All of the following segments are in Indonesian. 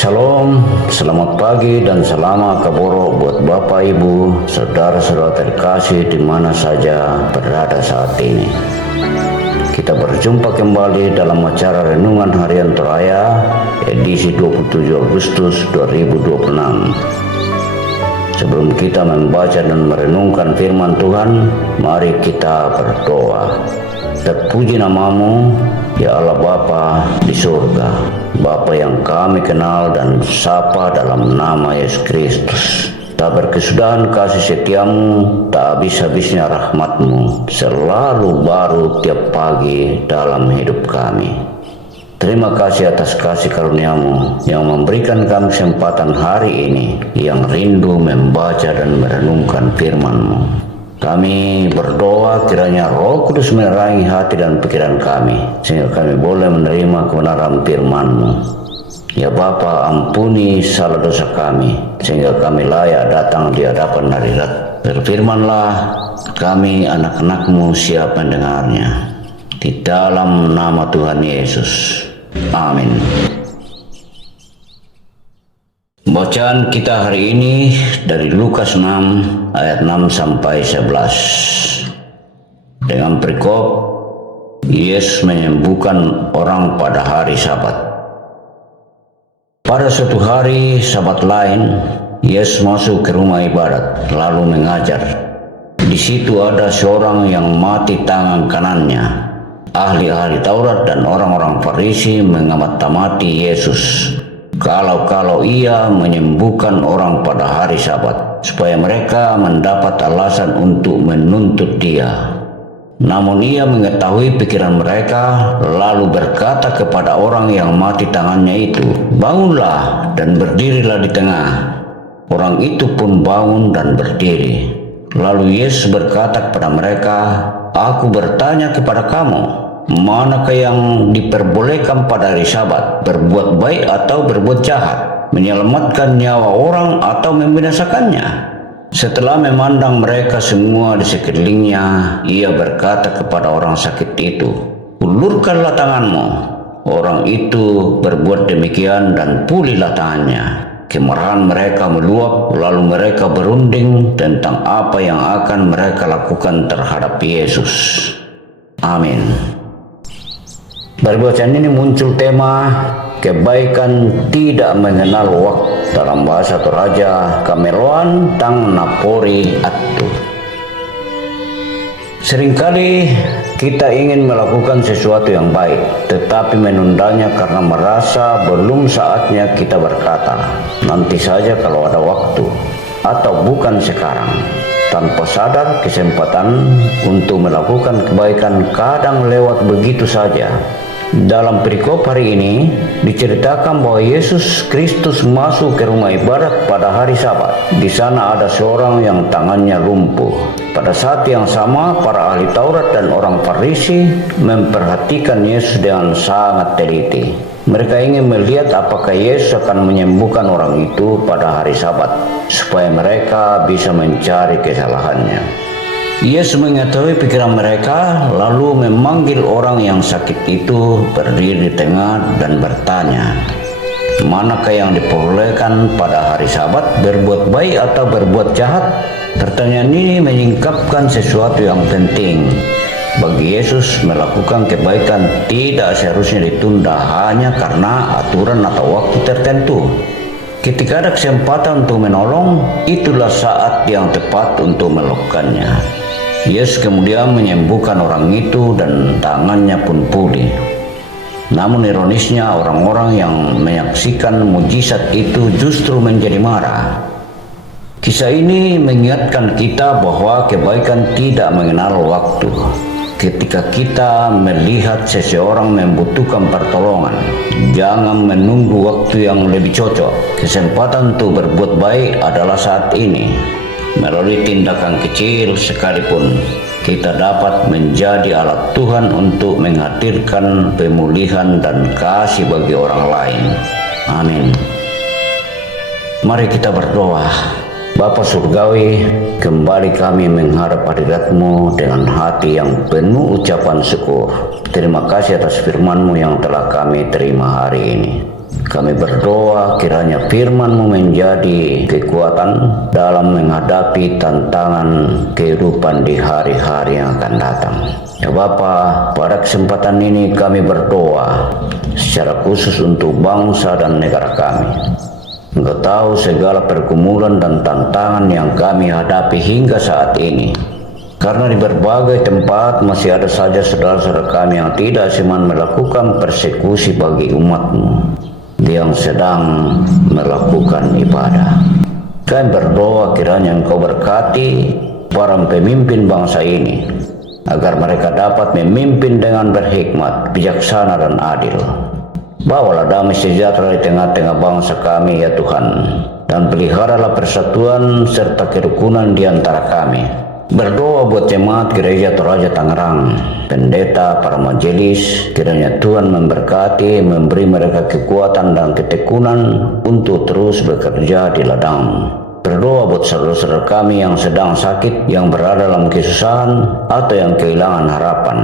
Shalom, selamat pagi dan selamat kaboro buat Bapak Ibu, saudara-saudara terkasih di mana saja berada saat ini. Kita berjumpa kembali dalam acara Renungan Harian Toraya edisi 27 Agustus 2026. Sebelum kita membaca dan merenungkan firman Tuhan, mari kita berdoa. Terpuji namamu, ya Allah Bapa di surga, Bapa yang kami kenal dan sapa dalam nama Yesus Kristus. Tak berkesudahan kasih setiamu, tak habis-habisnya rahmatmu, selalu baru tiap pagi dalam hidup kami. Terima kasih atas kasih karuniamu yang memberikan kami kesempatan hari ini yang rindu membaca dan merenungkan firman-Mu. Kami berdoa kiranya Roh Kudus menerangi hati dan pikiran kami, sehingga kami boleh menerima kebenaran firman-Mu. Ya Bapa, ampuni salah dosa kami, sehingga kami layak datang di hadapan hadirat. Berfirmanlah, kami anak-anak-Mu siap mendengarnya. Di dalam nama Tuhan Yesus. Amin. Bacaan kita hari ini dari Lukas 6 ayat 6 sampai 11. Dengan perikop Yesus menyembuhkan orang pada hari Sabat. Pada suatu hari Sabat lain, Yesus masuk ke rumah ibadat lalu mengajar. Di situ ada seorang yang mati tangan kanannya. Ahli-ahli Taurat dan orang-orang Farisi mengamati Yesus kalau ia menyembuhkan orang pada hari Sabat, supaya mereka mendapat alasan untuk menuntut dia. Namun ia mengetahui pikiran mereka, lalu berkata kepada orang yang mati tangannya itu, "Bangunlah dan berdirilah di tengah." Orang itu pun bangun dan berdiri. Lalu Yesus berkata kepada mereka, "Aku bertanya kepada kamu, manakah yang diperbolehkan pada hari Sabat, berbuat baik atau berbuat jahat, menyelamatkan nyawa orang atau membinasakannya?" Setelah memandang mereka semua di sekelilingnya, ia berkata kepada orang sakit itu, "Ulurkanlah tanganmu." Orang itu berbuat demikian dan pulihlah tangannya. Kemarahan mereka meluap, lalu mereka berunding tentang apa yang akan mereka lakukan terhadap Yesus. Amin. Dari bacaan ini muncul tema kebaikan tidak mengenal waktu. Dalam bahasa Toraja, kameloan tang napori atu. Seringkali kita ingin melakukan sesuatu yang baik, tetapi menundanya karena merasa belum saatnya. Kita berkata, nanti saja kalau ada waktu, atau bukan sekarang. Tanpa sadar, kesempatan untuk melakukan kebaikan kadang lewat begitu saja. Dalam perikop hari ini diceritakan bahwa Yesus Kristus masuk ke rumah ibadat pada hari Sabat. Di sana ada seorang yang tangannya lumpuh. Pada saat yang sama, para ahli Taurat dan orang Farisi memperhatikan Yesus dengan sangat teliti. Mereka ingin melihat apakah Yesus akan menyembuhkan orang itu pada hari Sabat, supaya mereka bisa mencari kesalahannya. Yesus mengetahui pikiran mereka, lalu memanggil orang yang sakit itu berdiri di tengah dan bertanya, "Manakah yang diperbolehkan pada hari Sabat, berbuat baik atau berbuat jahat?" Pertanyaan ini menyingkapkan sesuatu yang penting. Bagi Yesus, melakukan kebaikan tidak seharusnya ditunda hanya karena aturan atau waktu tertentu. Ketika ada kesempatan untuk menolong, itulah saat yang tepat untuk melakukannya. Yesus kemudian menyembuhkan orang itu dan tangannya pun pulih. Namun ironisnya, orang-orang yang menyaksikan mujizat itu justru menjadi marah. Kisah ini mengingatkan kita bahwa kebaikan tidak mengenal waktu. Ketika kita melihat seseorang membutuhkan pertolongan, jangan menunggu waktu yang lebih cocok. Kesempatan untuk berbuat baik adalah saat ini. Melalui tindakan kecil sekalipun, kita dapat menjadi alat Tuhan untuk menghadirkan pemulihan dan kasih bagi orang lain. Amin. Mari kita berdoa. Bapa Surgawi, kembali kami menghadap hadirat-Mu dengan hati yang penuh ucapan syukur. Terima kasih atas firman-Mu yang telah kami terima hari ini. Kami berdoa kiranya firman-Mu menjadi kekuatan dalam menghadapi tantangan kehidupan di hari-hari yang akan datang. Ya Bapa, pada kesempatan ini kami berdoa secara khusus untuk bangsa dan negara kami. Engkau tahu segala pergumulan dan tantangan yang kami hadapi hingga saat ini. Karena di berbagai tempat masih ada saja saudara-saudara kami yang tidak seman melakukan persekusi bagi umat-Mu yang sedang melakukan ibadah. Kami berdoa kiranya Engkau berkati para pemimpin bangsa ini, agar mereka dapat memimpin dengan berhikmat, bijaksana dan adil. Bawalah damai sejahtera di tengah-tengah bangsa kami ya Tuhan, dan peliharalah persatuan serta kerukunan di antara kami. Berdoa buat jemaat Gereja Toraja Tangerang, pendeta, para majelis, kiranya Tuhan memberkati, memberi mereka kekuatan dan ketekunan untuk terus bekerja di ladang. Berdoa buat saudara-saudara kami yang sedang sakit, yang berada dalam kesusahan, atau yang kehilangan harapan.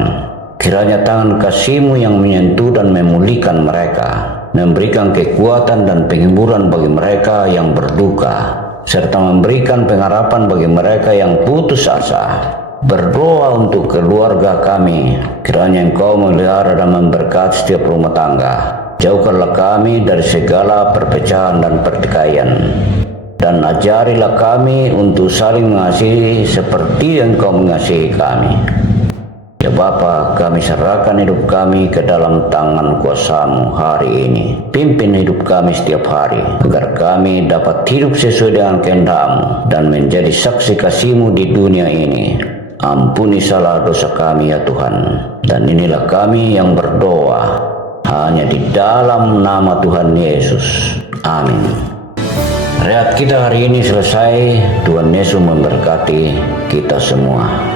Kiranya tangan kasih-Mu yang menyentuh dan memulihkan mereka, memberikan kekuatan dan penghiburan bagi mereka yang berduka, serta memberikan pengharapan bagi mereka yang putus asa. Berdoa untuk keluarga kami, kiranya Engkau melihara dan memberkati setiap rumah tangga. Jauhkanlah kami dari segala perpecahan dan pertikaian, dan ajarilah kami untuk saling mengasihi seperti Engkau mengasihi kami. Ya Bapa, kami serahkan hidup kami ke dalam tangan kuasa-Mu hari ini. Pimpin hidup kami setiap hari, agar kami dapat hidup sesuai dengan kehendak-Mu dan menjadi saksi kasih-Mu di dunia ini. Ampuni salah dosa kami ya Tuhan. Dan inilah kami yang berdoa hanya di dalam nama Tuhan Yesus. Amin. Rehat kita hari ini selesai. Tuhan Yesus memberkati kita semua.